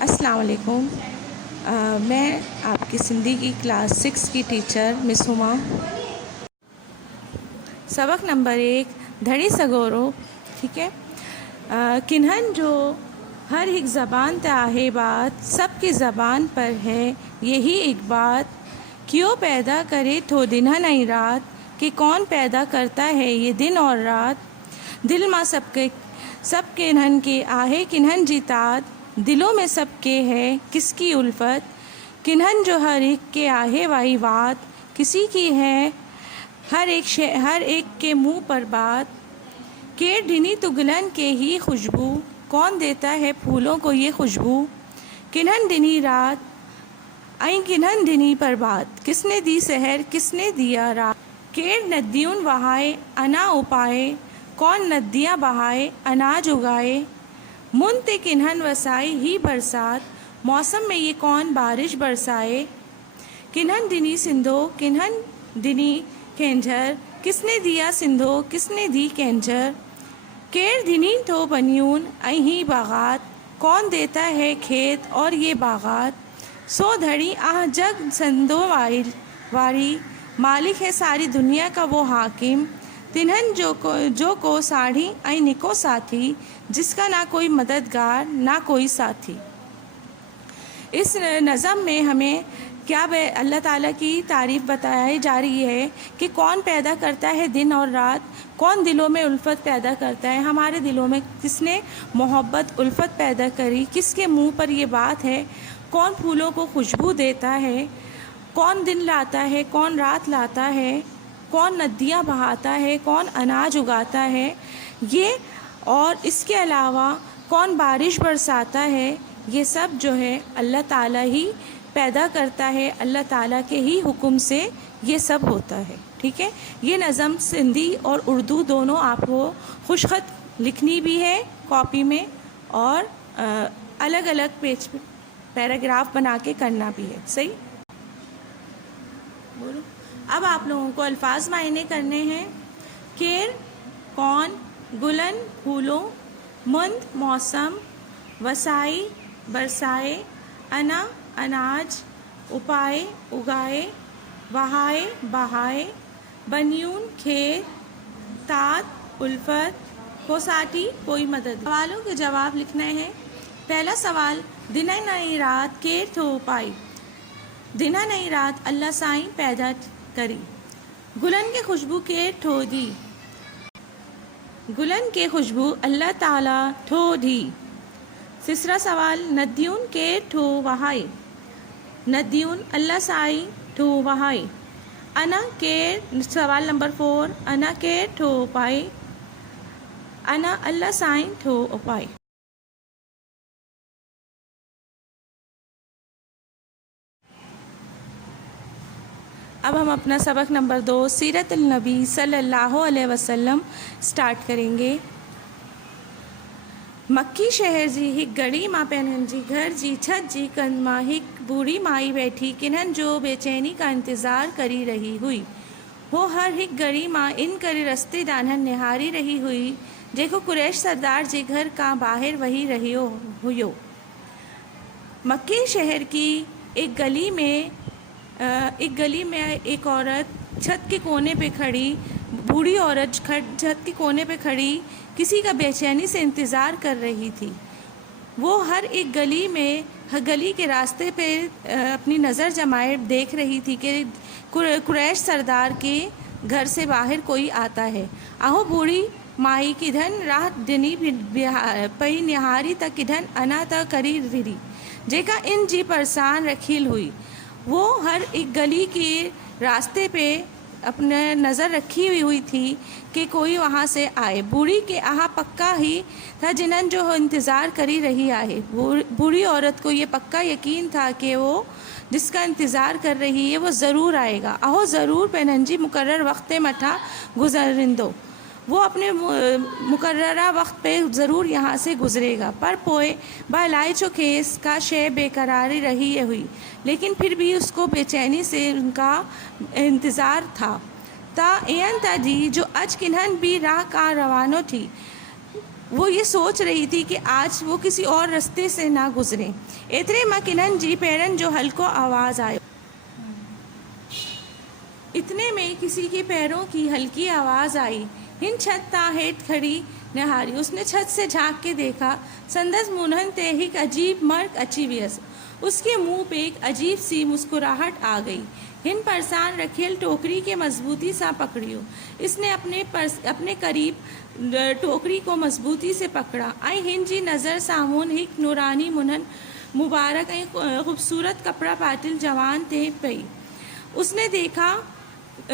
السلام علیکم. میں آپ کی سندھی کی کلاس 6 کی ٹیچر مس ہما. سبق نمبر 1 دھڑی سگورو. ٹھیک ہے. کنہن جو ہر ایک زبان تے آہے بات سب کی زبان پر ہے یہی ایک بات کیوں پیدا کرے تو دنہن ای رات کہ کون پیدا کرتا ہے یہ دن اور رات. دل ماں سب کنہن کے آہے کنہن جیتات دلوں میں سب کے ہے کس کی الفت کنہن جو ہر ایک کے آہے وائی بات کسی کی ہے ہر ایک کے منہ پر بات. کیڑ ڈھنی تو گلن کے ہی خوشبو کون دیتا ہے پھولوں کو یہ خوشبو. کنہن ڈھنی رات این کنہن ڈھنی پر بات کس نے دی سحر کس نے دیا رات. کیڑ ندیون وہائے انا اپائے کون ندیاں بہائے اناج اگائے. من تے کنہن وسائے ہی برسات موسم میں یہ کون بارش برسائے. کنہن ڈنی سندھو کنہن ڈنی کینجھر کس نے دیا سندھو کس نے دی کینجھر. کیڑ ڈھنی تو بنیون ہی باغات کون دیتا ہے کھیت اور یہ باغات. سو دھڑی آہ جگ سندو واری مالک ہے ساری دنیا کا وہ حاکم. تنہن جو کو ساڑھی ای نکو ساتھی جس کا نہ کوئی مددگار نہ کوئی ساتھی. اس نظم میں ہمیں کیا اللہ تعالیٰ کی تعریف بتائی جا رہی ہے کہ کون پیدا کرتا ہے دن اور رات کون دلوں میں الفت پیدا کرتا ہے. ہمارے دلوں میں کس نے محبت الفت پیدا کری کس کے منہ پر یہ بات ہے کون پھولوں کو خوشبو دیتا ہے کون دن لاتا ہے کون رات لاتا ہے کون ندیاں بہاتا ہے کون اناج اگاتا ہے یہ اور اس کے علاوہ کون بارش برساتا ہے. یہ سب جو ہے اللہ تعالیٰ ہی پیدا کرتا ہے اللہ تعالیٰ کے ہی حکم سے یہ سب ہوتا ہے. ٹھیک ہے. یہ نظم سندھی اور اردو دونوں آپ کو خوش خط لکھنی بھی ہے کاپی میں اور الگ الگ پیج پہ پیراگراف بنا کے کرنا بھی ہے. صحیح بولو. اب آپ لوگوں کو الفاظ معینے کرنے ہیں. کیر کون گلن پھولوں مند موسم وسائی برسائے انا اناج اپائے اگائے وہائے بہائے بنیون کھیت تات الفت کوساٹی کوئی مدد. سوالوں کے جواب لکھنے ہیں. پہلا سوال دنہ نئی رات کیر تھو پائی دنہ نئی رات اللہ سائیں پیدا کری. گلن کے خوشبو کیر ٹھو دی گلن کے خوشبو اللہ تعالیٰ ٹھو دی. تیسرا سوال ندیون کیر ٹھو وہائی ندیون اللہ سائی ٹھو وہائی. انا کیر سوال نمبر 4 انا کیر ٹھو پائی انا اللہ سائیں ٹھو اپائی. اب ہم اپنا سبق نمبر 2 سیرت النبی صلی اللہ علیہ وسلم سٹارٹ کریں گے. مکی شہر جی ہک گڑی ماں پہنن جی گھر جی چھت جی کند ماں ہک بوڑھی مائی بیٹھی کنہن جو بے چینی کا انتظار کری رہی ہوئی. وہ ہر ہک گڑی ماں ان کرے رستے دانہن نہاری رہی ہوئی جیکو قریش سردار جی گھر کا باہر وہی رہی ہویو. مکی شہر کی ایک گلی میں ایک عورت چھت کے کونے پہ کھڑی بوڑھی عورت چھت کے کونے پہ کھڑی کسی کا بے چینی سے انتظار کر رہی تھی. وہ ہر ایک گلی کے راستے پہ اپنی نظر جمائے دیکھ رہی تھی کہ قریش سردار کے گھر سے باہر کوئی آتا ہے. آہو بوڑھی مائی کدھن راہ ڈنی پئی نہاری تا کدھن انا تا کری وری جیکا ان جی پرسان رکھیل ہوئی. وہ ہر ایک گلی کے راستے پہ اپنے نظر رکھی ہوئی تھی کہ کوئی وہاں سے آئے. بوڑھی کے آہا پکا ہی تھا جنہن جو انتظار کری رہی آئے. بوڑھی عورت کو یہ پکا یقین تھا کہ وہ جس کا انتظار کر رہی ہے وہ ضرور آئے گا. آہو ضرور پہننجی مقرر وقت مٹھا گزرندو وہ اپنے مقررہ وقت پہ ضرور یہاں سے گزرے گا. پر پوئے بالائی چو کھیس کا شے بے قراری رہی ہوئی لیکن پھر بھی اس کو بے چینی سے ان کا انتظار تھا. تا این تا جی جو اج کنہن بھی راہ کا روانو تھی وہ یہ سوچ رہی تھی کہ آج وہ کسی اور رستے سے نہ گزریں. ایترے ماں کنہن جی پیرن جو ہلکو آواز آئے. اتنے میں کسی کے پیروں کی ہلکی آواز آئی. ہن چھت تا ہیٹ کھڑی نہاری. اس نے چھت سے جھانک کے دیکھا. سندس منہن تے ایک عجیب مرک اچی ویس. اس کے منہ پہ ایک عجیب سی مسکراہٹ آ گئی. ہن پرسان رکھیل ٹوکری کے مضبوطی سا پکڑیو. اس نے اپنے قریب ٹوکری کو مضبوطی سے پکڑا. ہن جی نظر سامون ایک نورانی منہن مبارک خوبصورت کپڑا پاٹل جوان تے پئی. اس نے دیکھا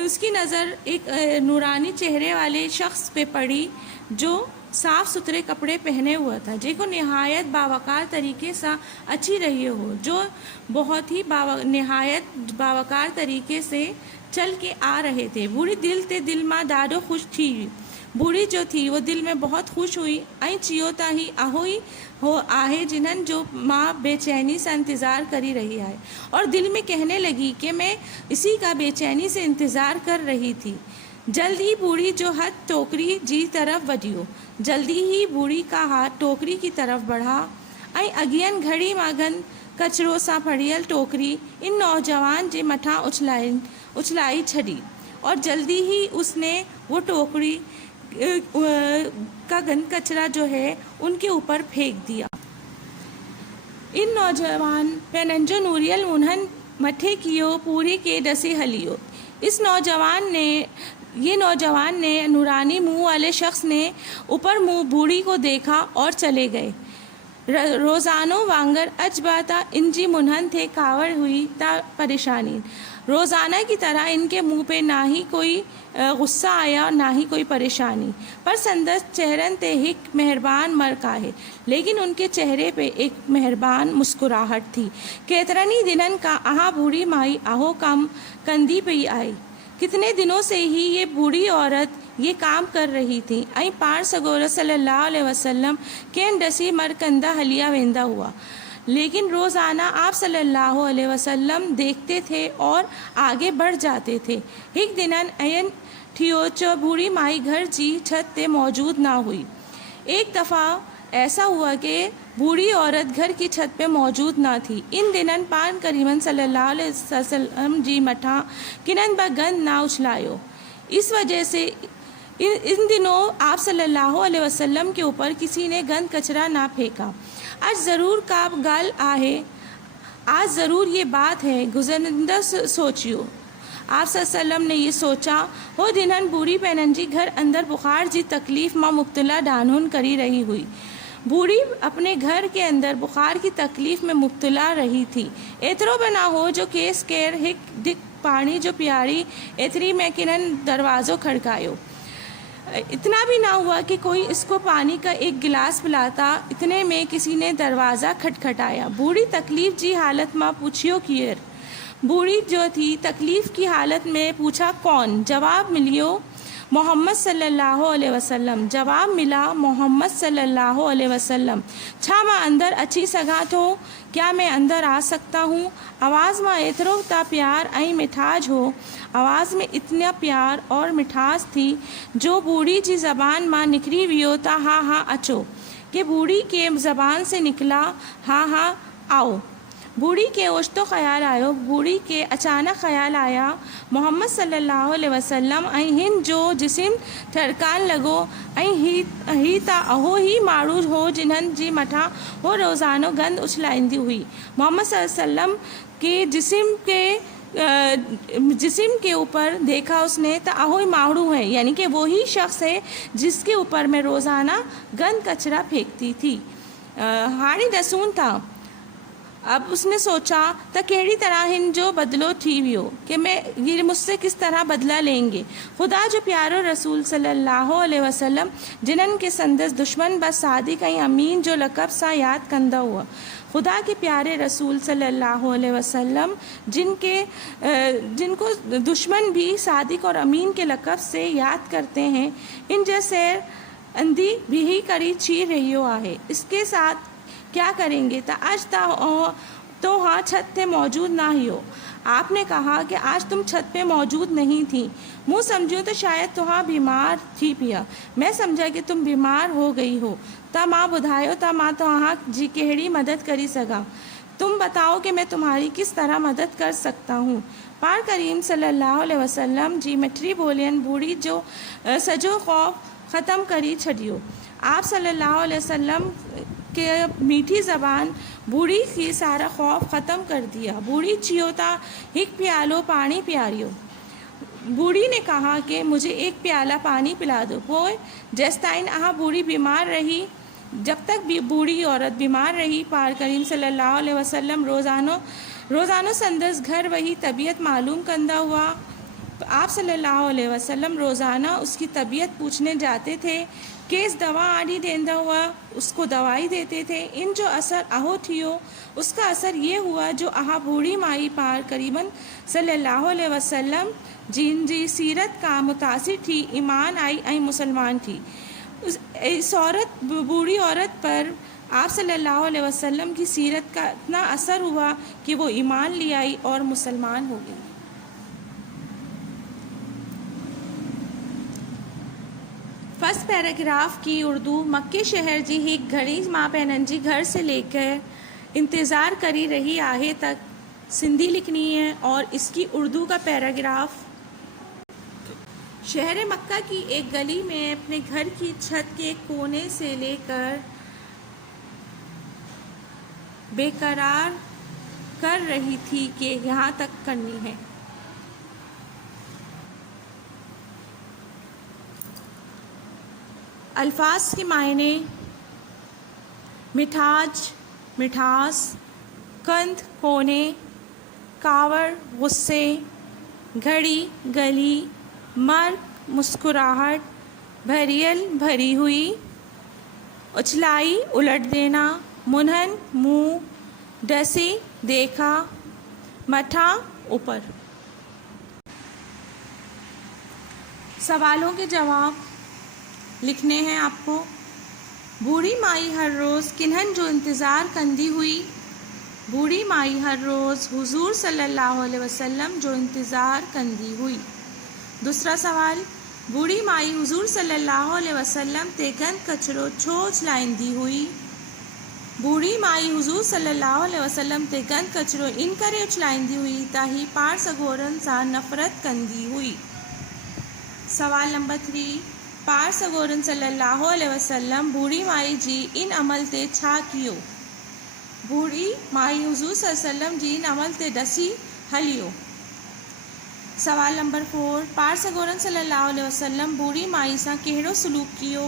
اس کی نظر ایک نورانی چہرے والے شخص پہ پڑی جو صاف ستھرے کپڑے پہنے ہوا تھا، جے کو نہایت باوقار طریقے سے اچھی رہی ہو، جو بہت ہی نہایت باوقار طریقے سے چل کے آ رہے تھے. بوڑھی دل ماں ڈاڈو خوش تھی. بوڑھی جو تھی وہ دل میں بہت خوش ہوئی. چیوتا ہی اہوئی ہو آہے جنہن جو ماں بے چینی سے انتظار کری رہی ہے، اور دل میں کہنے لگی کہ میں اسی کا بے چینی سے انتظار کر رہی تھی. جلد ہی بوڑھی جو ہاتھ ٹوکری جی طرف وڈیو. جلدی ہی بوڑھی کا ہاتھ ٹوکری کی طرف بڑھا. اگین گھڑی ماگن کچرو سا پڑیل ٹوکری ان نوجوان جے مٹھا اچھلائی چھڑی، اور جلدی ہی اس نے وہ ٹوکری کا گند کچرا جو ہے ان کے اوپر پھینک دیا. ان نوجوان پیننجو نوریل منہن مٹھے کیو پوری کے ڈسے ہلیو. اس نوجوان نے نورانی منہ والے شخص نے اوپر منہ بوڑھی کو دیکھا اور چلے گئے. روزانوں وانگر اجباتا انجی منہن تھے کاوڑ ہوئی تا پریشانی. روزانہ کی طرح ان کے منہ پہ نہ ہی کوئی غصہ آیا نہ ہی کوئی پریشانی، پر سندس چہرن تے ایک مہربان مرک آئے، لیکن ان کے چہرے پہ ایک مہربان مسکراہٹ تھی. کیترنی دنن کا آہا بوڑھی مائی آہو کام کندی پئی آئی. کتنے دنوں سے ہی یہ بوڑھی عورت یہ کام کر رہی تھی. پار سگور صلی اللہ علیہ وسلم کین ڈسی مرکندہ ہلیا ویندا ہوا، لیکن روزانہ آپ صلی اللہ علیہ وسلم دیکھتے تھے اور آگے بڑھ جاتے تھے. ایک دنن این ٹھیوچو بوڑھی مائی گھر جی چھت تے موجود نہ ہوئی. ایک دفعہ ایسا ہوا کہ بوڑھی عورت گھر کی چھت پہ موجود نہ تھی. ان دنن پان کریمن صلی اللہ علیہ وسلم جی مٹھا کنن با گند نہ اچھلایو. اس وجہ سے ان دنوں آپ صلی اللہ علیہ وسلم کے اوپر کسی نے گند کچرا نہ پھینکا. آج ضرور کا گل آہے، آج ضرور یہ بات ہے گزرندہ سوچیو. آپ صلی اللہ علیہ وسلم نے یہ سوچا. ہو دنہن بوڑھی پینن جی گھر اندر بخار جی تکلیف ماں مبتلا ڈانہن کری رہی ہوئی. بوڑھی اپنے گھر کے اندر بخار کی تکلیف میں مبتلا رہی تھی. ایترو بنا ہو جو کیس کیر ہک ڈک پانی جو پیاری ایتری میں کنن دروازوں کھڑکایو. اتنا بھی نہ ہوا کہ کوئی اس کو پانی کا ایک گلاس پلاتا. اتنے میں کسی نے دروازہ کھٹکھٹایا. بوڑھی تکلیف جی حالت ماں پوچھیو کیر. بوڑھی جو تھی تکلیف کی حالت میں پوچھا کون. جواب ملیو محمد صلی اللہ علیہ وسلم. جواب ملا محمد صلی اللہ علیہ وسلم. چھا ماں اندر اچھی سگا تو کیا میں اندر آ سکتا ہوں. آواز ماں ایترو تا پیار مٹھاس ہو. آواز میں اتنا پیار اور مٹھاس تھی جو بوڑھی جی زبان ماں نکری ویو تا ہاں ہاں اچو، کہ بوڑھی کے زبان سے نکلا ہاں ہاں آؤ. بوڑھی کے اوشتو خیال آیو. بوڑھی کے اچانک خیال آیا محمد صلی اللہ علیہ وسلم ہن جو جسم ٹھڑکان لگو ہی تا اہو ہی ماڑو ہو جنہن جی مٹھا ہو روزانو گند اچھلائندی ہوئی. محمد صلی اللہ علیہ وسلم کے جسم کے اوپر دیکھا اس نے تا اہوئی ماڑو ہے، یعنی کہ وہی شخص ہے جس کے اوپر میں روزانہ گند کچرا پھینکتی تھی. ہاڑی دسون تھا. اب اس نے سوچا تا کیڑی طرح ہن جو بدلو تھی ویو، کہ میں یہ مجھ سے کس طرح بدلہ لیں گے. خدا جو پیارو رسول صلی اللہ علیہ وسلم جنن کے سندس دشمن بس صادق امین جو لقب سا یاد کندہ ہوا. خدا کے پیارے رسول صلی اللہ علیہ وسلم جن کو دشمن بھی صادق اور امین کے لقب سے یاد کرتے ہیں، ان جیسے اندھی بھی ہی کری چیر رہی ہو ہے. اس کے ساتھ کیا کریں گے تا آج تو ہاں چھت تے موجود نہ ہی ہو. آپ نے کہا کہ آج تم چھت پہ موجود نہیں تھی. منہ سمجھو تو شاید تہاں بیمار تھی پیا. میں سمجھا کہ تم بیمار ہو گئی ہو. تا ماں بدھایو تا ماں تہاں جی کہڑی مدد کری سگا. تم بتاؤ کہ میں تمہاری کس طرح مدد کر سکتا ہوں. پار کریم صلی اللہ علیہ وسلم جی مٹھی بولین بوڑھی جو سجو خوف ختم کری چھڈیو. آپ صلی اللہ علیہ وسلم کے میٹھی زبان بوڑھی کی سارا خوف ختم کر دیا. بوڑھی چیو تا ایک پیالو پانی پیاریو. بوڑھی نے کہا کہ مجھے ایک پیالہ پانی پلا دو. پوئے جستائن آہاں بوڑھی بیمار رہی، جب تک بھی بوڑھی عورت بیمار رہی پار کریم صلی اللہ علیہ وسلم روزانہ سندس گھر وہی طبیعت معلوم کندہ ہوا. تو آپ صلی اللہ علیہ وسلم روزانہ اس کی طبیعت پوچھنے جاتے تھے. کیس دوا آنی دیندہ ہوا اس کو دوائی دیتے تھے. ان جو اثر اہو تھیو اس کا اثر یہ ہوا جو آہا بوڑھی مائی پار کریباً صلی اللہ علیہ وسلم جن جی سیرت کا متاثر تھی، ایمان آئی مسلمان تھی. اس عورت بوڑھی عورت پر آپ صلی اللہ علیہ وسلم کی سیرت کا اتنا اثر ہوا کہ وہ ایمان لے آئی اور مسلمان ہو گئی. فرسٹ پیراگراف کی اردو. مکے شہر جی ایک گھڑی ماں پہنن جی گھر سے لے کر انتظار کری رہی آہے تک سندھی لکھنی ہے، اور اس کی اردو کا پیراگراف. شہر مکہ کی ایک گلی میں اپنے گھر کی چھت کے کونے سے لے کر بے قرار کر رہی تھی کہ یہاں تک کرنی ہے. الفاظ کے معنی: مٹھاس، کند کونے، کاوڑ غصے، گھڑی گلی، مرگ مسکراہٹ، بھریل بھری ہوئی، اچھلائی الٹ دینا، منہن منہ، ڈسی دیکھا، مٹھا اوپر. سوالوں کے جواب لکھنے ہیں آپ کو. بوڑھی مائی ہر روز کنہن جو انتظار کندی ہوئی. بوڑھی مائی ہر روز حضور صلی اللہ علیہ وسلم جو انتظار کندی ہوئی. دوسرا سوال: بوڑھی مائی حضور صلی اللہ علیہ وسلم تے گند کچرو چھو اچھلائندی ہوئی. بوڑھی مائی حضور صلی اللہ علیہ وسلم تے گند کچرو ان کرے اچھلائندی ہوئی تاہی پار سگورن سا نفرت کندی ہوئی. سوال نمبر 3: پار سگورن صلی اللہ علیہ وسلم بوڑھی مائی جی ان عمل تے چھا کیو. بوڑھی مائی حضور صلی اللہ علیہ وسلم جی ان عمل تے ڈسی ہلیو. سوال نمبر 4: پار سگورن صلی اللہ علیہ وسلم بوڑھی مائی سا کہڑو سلوک کیو.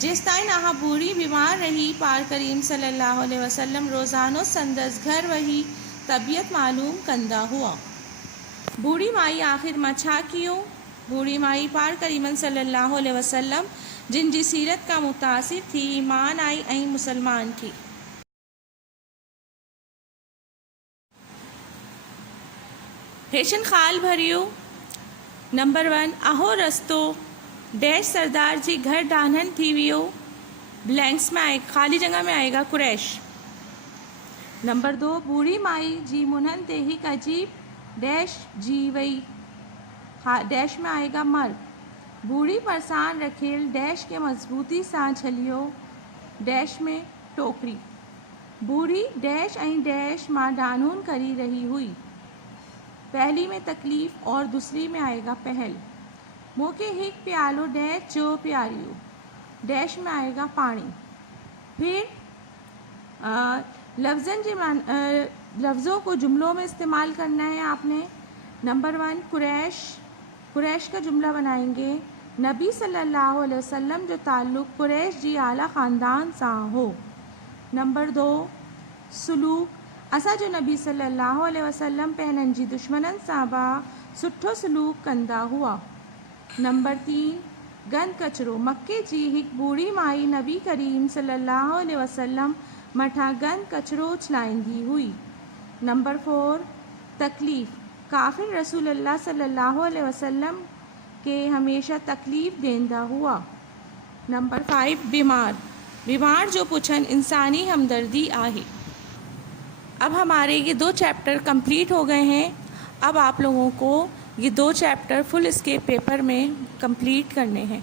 جستائن آہا بوڑھی بیمار رہی پار کریم صلی اللہ علیہ وسلم روزانہ سندس گھر وہی طبیعت معلوم کندہ ہوا. بوڑھی مائی آخر میں چھا کیو. بوڑھی مائی پار کریمن صلی اللہ علیہ وسلم جن جی سیرت کا متاثر تھی، ایمان آئی مسلمان تھی. ریشن خال بھریو. نمبر 1: اہو رستو ڈیش سردار جی گھر ڈانہن تھی ویو. بلینکس میں خالی جگہ میں آئے گا قریش. نمبر 2: بوڑھی مائی جی منہن تے ہی عجیب ڈیش جی وئی. ڈیش میں آئے گا مرگ. بوڑھی پرسان رکھیل ڈیش کے مضبوطی سان جھلیو. ڈیش میں ٹوکری. بوڑھی ڈیش ڈیش ماں ڈانہن کری رہی ہوئی. پہلی میں تکلیف اور دوسری میں آئے گا پہل. موکے ایک پیالو ڈیش جو پیاریو. ڈیش میں آئے گا پانی. پھر لفظوں کو جملوں میں استعمال کرنا ہے آپ نے. نمبر 1: قریش کا جملہ بنائیں گے. نبی صلی اللہ علیہ وسلم جو تعلق قریش جی اعلیٰ خاندان سا ہو. نمبر 2: سلوک اسا جو نبی صلی اللہ علیہ وسلم پہنن جی دشمنن سا با سٹھو سلوک کندہ ہوا. نمبر 3: گند کچرو مکے جی ایک بوڑھی مائی نبی کریم صلی اللہ علیہ وسلم مٹھا گند کچرو اچھلائندی ہوئی. نمبر 4: تکلیف کافر رسول اللہ صلی اللہ علیہ وسلم کے ہمیشہ تکلیف دیندہ ہوا. نمبر 5: بیمار جو پوچھن انسانی ہمدردی آہے. اب ہمارے یہ 2 چیپٹر کمپلیٹ ہو گئے ہیں. اب آپ لوگوں کو یہ 2 چیپٹر فل اسکیپ پیپر میں کمپلیٹ کرنے ہیں.